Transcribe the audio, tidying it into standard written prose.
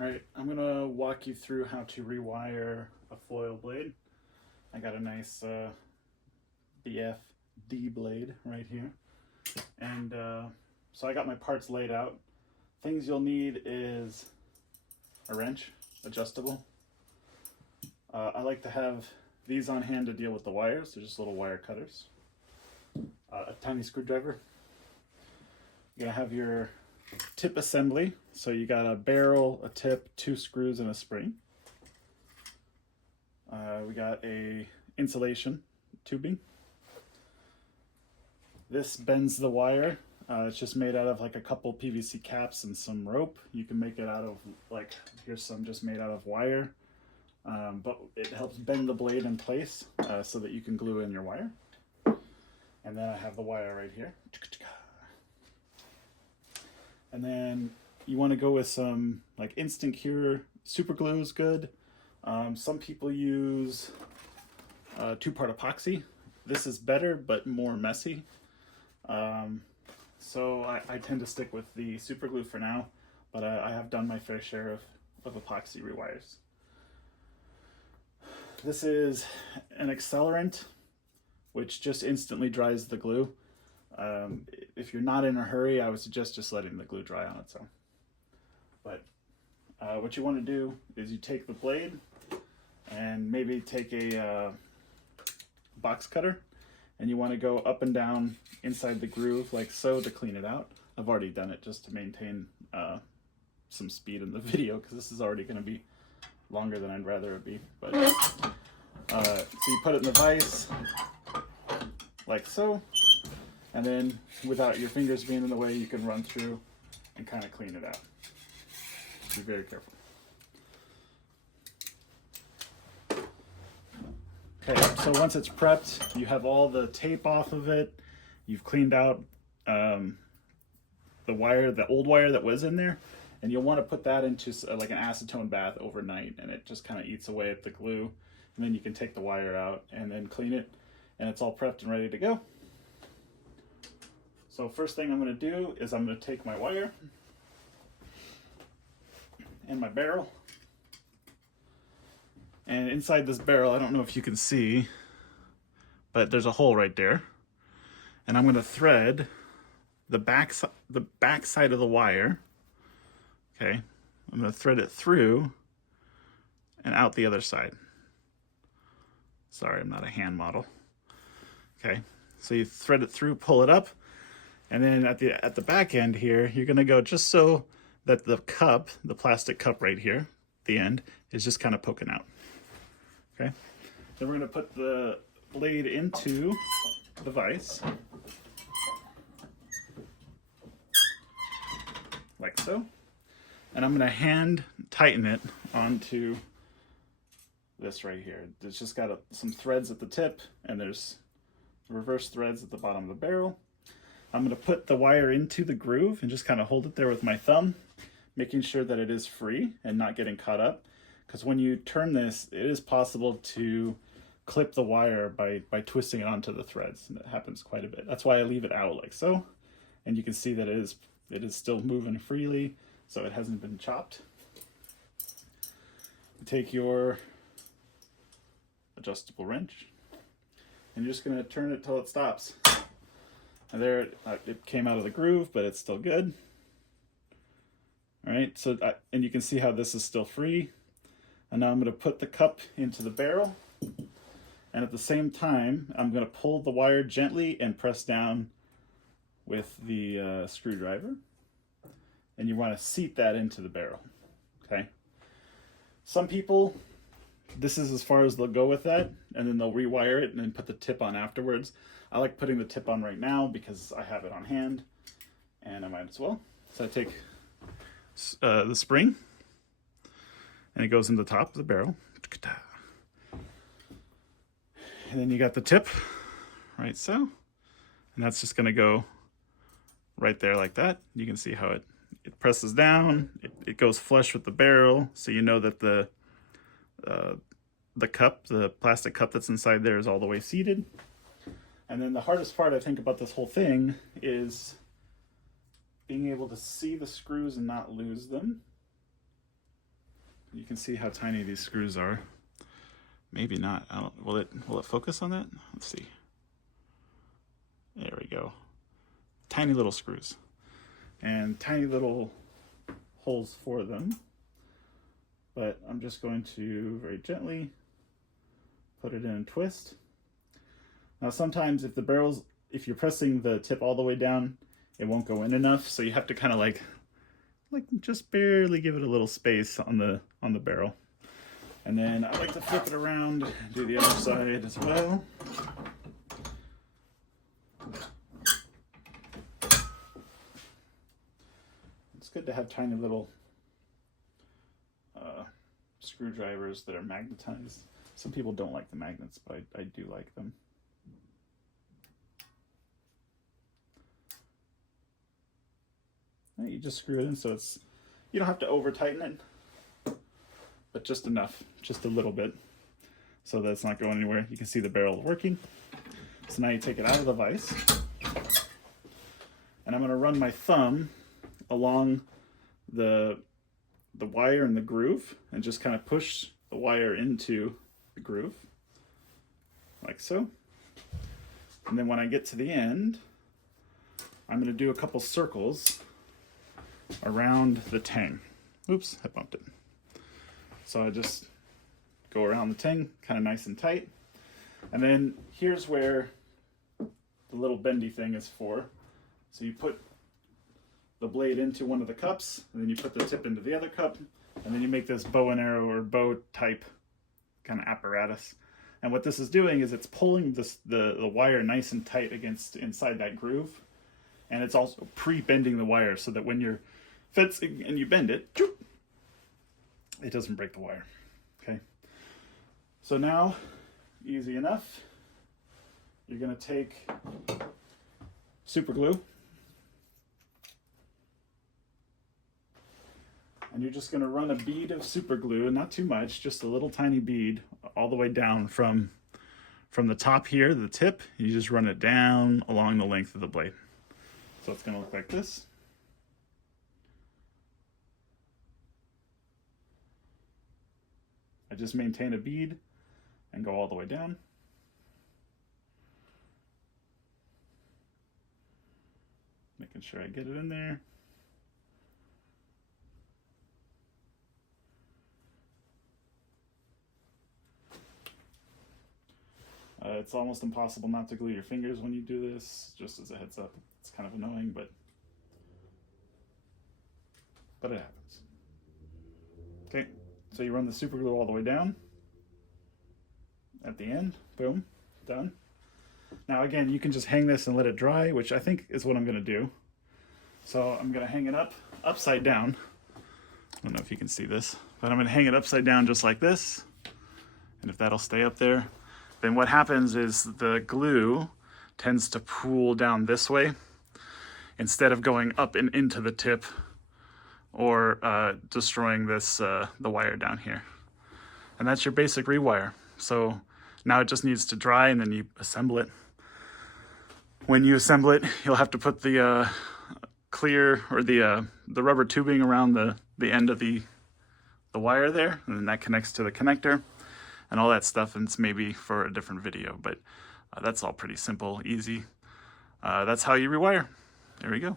All right, I'm gonna walk you through how to rewire a foil blade. I got a nice BFD blade right here. And so I got my parts laid out. Things you'll need is a wrench, adjustable. I like to have these on hand to deal with the wires. They're just little wire cutters. A tiny screwdriver. You're gonna have your tip assembly. So you got a barrel, a tip, 2 screws, and a spring. We got a insulation tubing. This bends the wire. It's just made out of like a couple PVC caps and some rope. You can make it out of like, here's some just made out of wire. But it helps bend the blade in place so that you can glue in your wire. And then I have the wire right here. And then you want to go with some like instant cure super glue is good. Some people use 2-part epoxy. This is better but more messy. So I tend to stick with the super glue for now, but I have done my fair share of epoxy rewires. This is an accelerant, which just instantly dries the glue. If you're not in a hurry, I would suggest just letting the glue dry on its own. But what you want to do is you take the blade and maybe take a box cutter, and you want to go up and down inside the groove like so to clean it out. I've already done it just to maintain some speed in the video because this is already going to be longer than I'd rather it be. But so you put it in the vise like so, and then without your fingers being in the way, you can run through and kind of clean it out. Be very careful. Okay, so once it's prepped, you have all the tape off of it. You've cleaned out the wire, the old wire that was in there, and you'll want to put that into like an acetone bath overnight, and it just kind of eats away at the glue. And then you can take the wire out and then clean it, and it's all prepped and ready to go. So first thing I'm going to do is I'm going to take my wire and my barrel. And inside this barrel, I don't know if you can see, but there's a hole right there. And I'm going to thread the back side of the wire. Okay, I'm going to thread it through and out the other side. Sorry, I'm not a hand model. Okay, so you thread it through, pull it up, and then at the back end here, you're going to go just so that the cup, the plastic cup right here, the end, is just kind of poking out. Okay, then we're going to put the blade into the vise, like so, and I'm going to hand tighten it onto this right here. It's just got some threads at the tip, and there's reverse threads at the bottom of the barrel. I'm going to put the wire into the groove and just kind of hold it there with my thumb, making sure that it is free and not getting caught up. Because when you turn this, it is possible to clip the wire by twisting it onto the threads, and it happens quite a bit. That's why I leave it out like so, and you can see that it is still moving freely, so it hasn't been chopped. You take your adjustable wrench, and you're just going to turn it till it stops. And there it came out of the groove, but it's still good. All right, so and you can see how this is still free. And now I'm going to put the cup into the barrel, and at the same time I'm going to pull the wire gently and press down with the screwdriver, and you want to seat that into the barrel. Okay, some people, this is as far as they'll go with that, and then they'll rewire it and then put the tip on afterwards. I like putting the tip on right now because I have it on hand, and I might as well. So I take the spring, and it goes in the top of the barrel. And then you got the tip, right so. And that's just gonna go right there like that. You can see how it presses down, it goes flush with the barrel, so you know that the cup, the plastic cup that's inside there, is all the way seated. And then the hardest part, I think, about this whole thing is being able to see the screws and not lose them. You can see how tiny these screws are. Maybe not. I don't, will it focus on that? Let's see. There we go. Tiny little screws and tiny little holes for them. But I'm just going to very gently put it in and twist. Now sometimes if you're pressing the tip all the way down, it won't go in enough, so you have to kind of like just barely give it a little space on the barrel. And then I like to flip it around, do the other side as well. It's good to have tiny little screwdrivers that are magnetized. Some people don't like the magnets, but I do like them. You just screw it in so you don't have to over tighten it, but just enough, just a little bit, so that it's not going anywhere. You can see the barrel working. So now you take it out of the vise, and I'm going to run my thumb along the wire in the groove and just kind of push the wire into the groove, like so. And then when I get to the end, I'm going to do a couple circles around the tang. Oops, I bumped it. So I just go around the tang, kind of nice and tight. And then here's where the little bendy thing is for. So you put the blade into one of the cups, and then you put the tip into the other cup, and then you make this bow and arrow or bow type kind of apparatus. And what this is doing is it's pulling the wire nice and tight inside that groove. And it's also pre-bending the wire so that when you're fencing and you bend it, it doesn't break the wire. Okay. So now, easy enough, you're going to take super glue, and you're just going to run a bead of super glue, not too much, just a little tiny bead, all the way down from the top here, the tip. You just run it down along the length of the blade. So it's going to look like this. I just maintain a bead and go all the way down. Making sure I get it in there. It's almost impossible not to glue your fingers when you do this, just as a heads up. It's kind of annoying, but it happens. Okay, so you run the super glue all the way down. At the end, boom, done. Now again, you can just hang this and let it dry, which I think is what I'm gonna do. So I'm gonna hang it upside down. I don't know if you can see this, but I'm gonna hang it upside down just like this. And if that'll stay up there, then what happens is the glue tends to pool down this way instead of going up and into the tip or destroying the wire down here. And that's your basic rewire. So now it just needs to dry, and then you assemble it. When you assemble it, you'll have to put the clear or the rubber tubing around the end of the wire there, and then that connects to the connector and all that stuff, and it's maybe for a different video, but that's all pretty simple, easy. That's how you rewire. There we go.